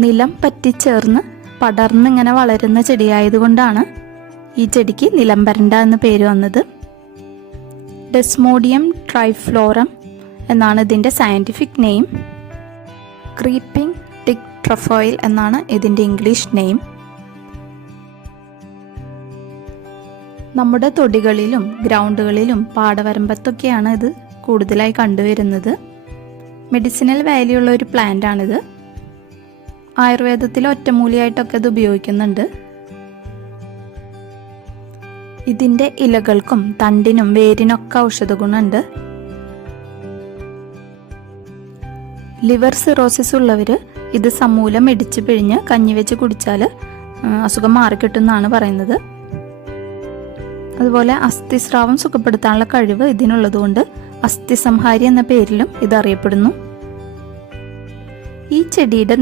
നിലം പറ്റിച്ചേർന്ന് പടർന്നിങ്ങനെ വളരുന്ന ചെടിയായതുകൊണ്ടാണ് ഈ ചെടിക്ക് നിലംപരണ്ട എന്ന് പേര് വന്നത്. ഡെസ്മോഡിയം ട്രൈഫ്ലോറം എന്നാണ് ഇതിൻ്റെ സയൻറ്റിഫിക് നെയിം. ക്രീപ്പിംഗ് ടിക് ട്രഫോയിൽ എന്നാണ് ഇതിൻ്റെ ഇംഗ്ലീഷ് നെയിം. നമ്മുടെ തൊടികളിലും ഗ്രൗണ്ടുകളിലും പാടവരമ്പത്തൊക്കെയാണ് ഇത് കൂടുതലായി കണ്ടുവരുന്നത്. മെഡിസിനൽ വാല്യൂ ഉള്ള ഒരു പ്ലാന്റ് ആണിത്. ആയുർവേദത്തിൽ ഒറ്റമൂലിയായിട്ടൊക്കെ ഇത് ഉപയോഗിക്കുന്നുണ്ട്. ഇതിൻ്റെ ഇലകൾക്കും തണ്ടിനും വേരിനൊക്കെ ഔഷധ ഗുണമുണ്ട്. ലിവർ സിറോസിസ് ഉള്ളവർ ഇത് സമൂലം ഇടിച്ച് പിഴിഞ്ഞ് കഞ്ഞി വെച്ച് കുടിച്ചാൽ അസുഖം മാറിക്കിട്ടുമെന്നാണ് പറയുന്നത്. അതുപോലെ അസ്ഥിസ്രാവം സുഖപ്പെടുത്താനുള്ള കഴിവ് ഇതിനുള്ളതുകൊണ്ട് അസ്ഥിസംഹാരി എന്ന പേരിലും ഇത് അറിയപ്പെടുന്നു. ഈ ചെടിയുടെ